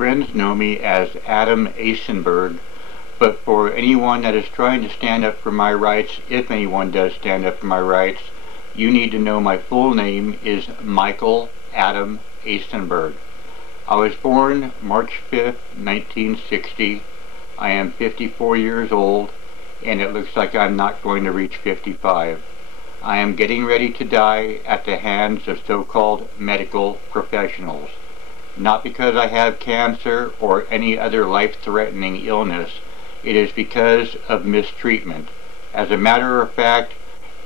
friends know me as Adam Assenberg, but for anyone that is trying to stand up for my rights, if anyone does stand up for my rights, you need to know my full name is Michael Adam Assenberg. I was born March 5th, 1960. I am 54 years old, and it looks like I'm not going to reach 55. I am getting ready to die at the hands of so-called medical professionals. Not because I have cancer or any other life-threatening illness. It is because of mistreatment. As a matter of fact,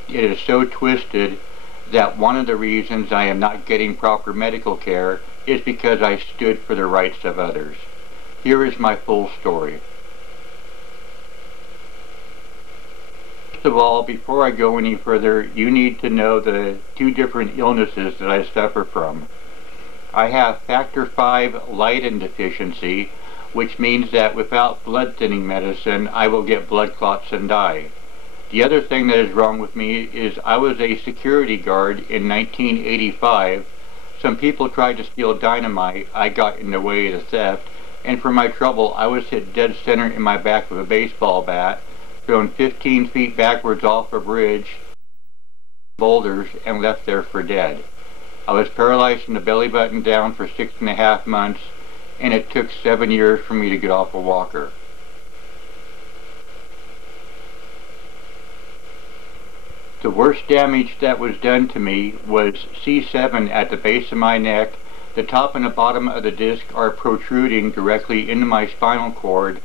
it is so twisted that one of the reasons I am not getting proper medical care is because I stood for the rights of others. Here is my full story. First of all, before I go any further, you need to know the two different illnesses that I suffer from. I have factor V Leiden deficiency, which means that without blood thinning medicine, I will get blood clots and die. The other thing that is wrong with me is I was a security guard in 1985. Some people tried to steal dynamite. I got in the way of the theft, and for my trouble, I was hit dead center in my back with a baseball bat, thrown 15 feet backwards off a bridge, boulders, and left there for dead. I was paralyzed from the belly button down for 6.5 months, and it took 7 years for me to get off a walker. The worst damage that was done to me was C7 at the base of my neck. The top and the bottom of the disc are protruding directly into my spinal cord,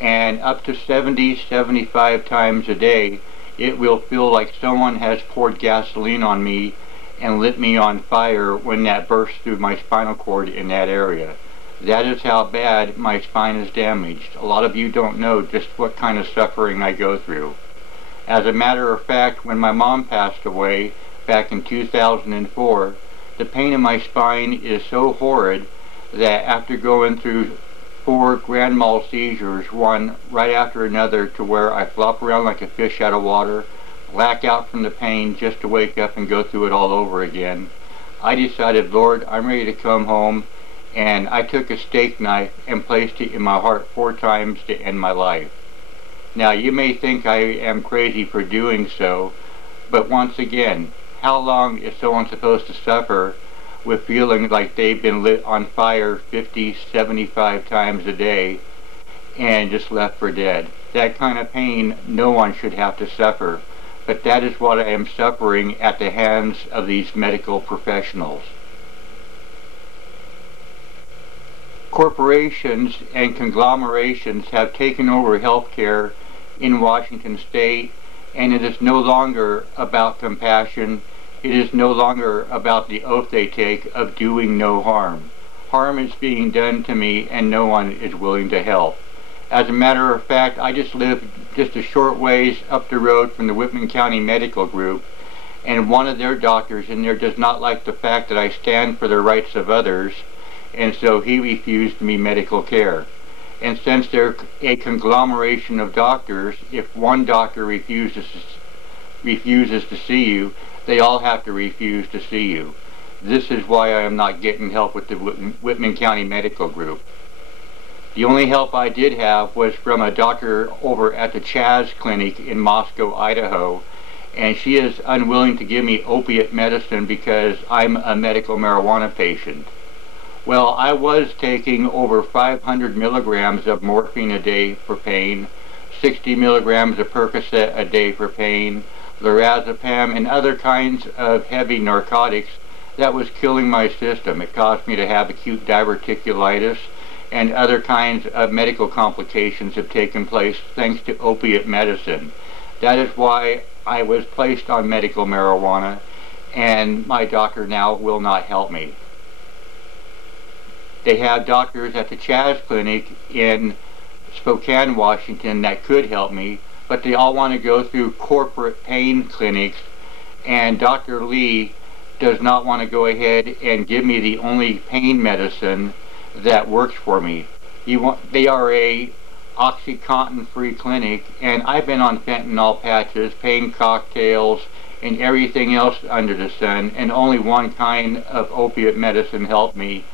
and up to 75 times a day it will feel like someone has poured gasoline on me and lit me on fire when that bursts through my spinal cord in that area. That is how bad my spine is damaged. A lot of you don't know just what kind of suffering I go through. As a matter of fact, when my mom passed away back in 2004, the pain in my spine is so horrid that after going through 4 grand mal seizures, one right after another, to where I flop around like a fish out of water, black out from the pain just to wake up and go through it all over again, I decided, Lord, I'm ready to come home, and I took a steak knife and placed it in my heart 4 times to end my life. Now, you may think I am crazy for doing so, but once again, how long is someone supposed to suffer with feeling like they've been lit on fire 75 times a day and just left for dead? That kind of pain no one should have to suffer, but that is what I am suffering at the hands of these medical professionals. Corporations and conglomerations have taken over healthcare in Washington State, and it is no longer about compassion. It is no longer about the oath they take of doing no harm. Harm is being done to me, and no one is willing to help. As a matter of fact, I just live just a short ways up the road from the Whitman County Medical Group, and one of their doctors in there does not like the fact that I stand for the rights of others, and so he refused me medical care. And since they're a conglomeration of doctors, if one doctor refuses to see you, they all have to refuse to see you. This is why I am not getting help with the Whitman County Medical Group. The only help I did have was from a doctor over at the Chaz Clinic in Moscow, Idaho, and she is unwilling to give me opiate medicine because I'm a medical marijuana patient. Well, I was taking over 500 milligrams of morphine a day for pain, 60 milligrams of Percocet a day for pain, lorazepam, and other kinds of heavy narcotics that was killing my system. It caused me to have acute diverticulitis, and other kinds of medical complications have taken place thanks to opiate medicine. That is why I was placed on medical marijuana, and my doctor now will not help me. They have doctors at the Chaz Clinic in Spokane, Washington that could help me, but they all want to go through corporate pain clinics, and Dr. Lee does not want to go ahead and give me the only pain medicine that works for me. They are a OxyContin-free clinic, and I've been on fentanyl patches, pain cocktails, and everything else under the sun, and only one kind of opiate medicine helped me,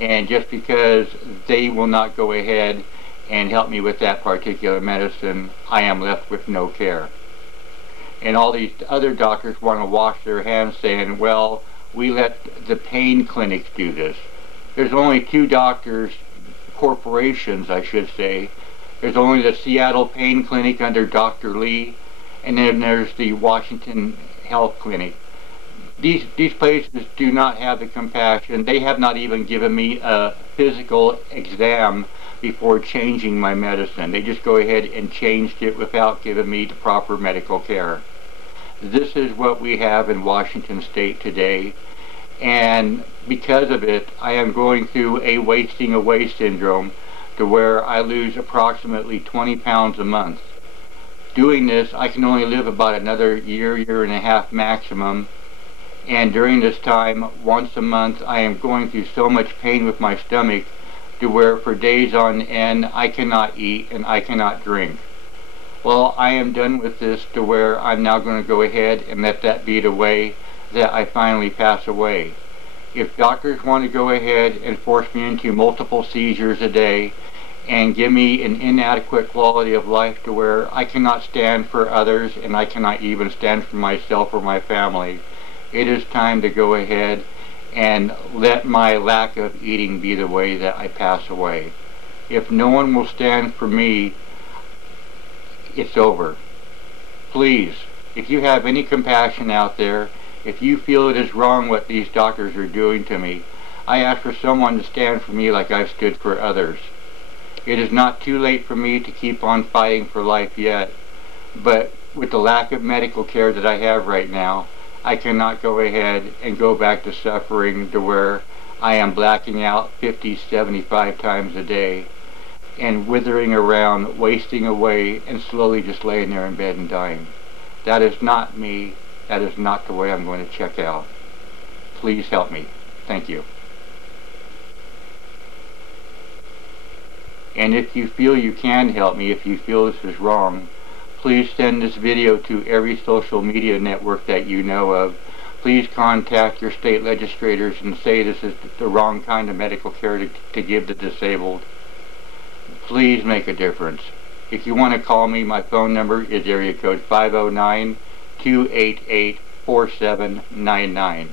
And just because they will not go ahead and help me with that particular medicine, I am left with no care. And all these other doctors want to wash their hands saying, well, we let the pain clinics do this. There's only two doctors, corporations I should say. There's only the Seattle Pain Clinic under Dr. Lee, and then there's the Washington Health Clinic. These places do not have the compassion. They have not even given me a physical exam before changing my medicine. They just go ahead and changed it without giving me the proper medical care. This is what we have in Washington State today, and because of it, I am going through a wasting away syndrome to where I lose approximately 20 pounds a month. Doing this, I can only live about another year and a half maximum, and during this time, once a month, I am going through so much pain with my stomach to where for days on end I cannot eat and I cannot drink. Well, I am done with this to where I'm now going to go ahead and let that be the way that I finally pass away. If doctors want to go ahead and force me into multiple seizures a day and give me an inadequate quality of life to where I cannot stand for others and I cannot even stand for myself or my family, it is time to go ahead and let my lack of eating be the way that I pass away. If no one will stand for me, it's over. Please, if you have any compassion out there, if you feel it is wrong what these doctors are doing to me, I ask for someone to stand for me like I've stood for others. It is not too late for me to keep on fighting for life yet, but with the lack of medical care that I have right now, I cannot go ahead and go back to suffering to where I am blacking out 50, 75 times a day and withering around, wasting away, and slowly just laying there in bed and dying. That is not me. That is not the way I'm going to check out. Please help me. Thank you. And if you feel you can help me, if you feel this is wrong, please send this video to every social media network that you know of. Please contact your state legislators and say this is the wrong kind of medical care to give the disabled. Please make a difference. If you want to call me, my phone number is area code 509-288-4799.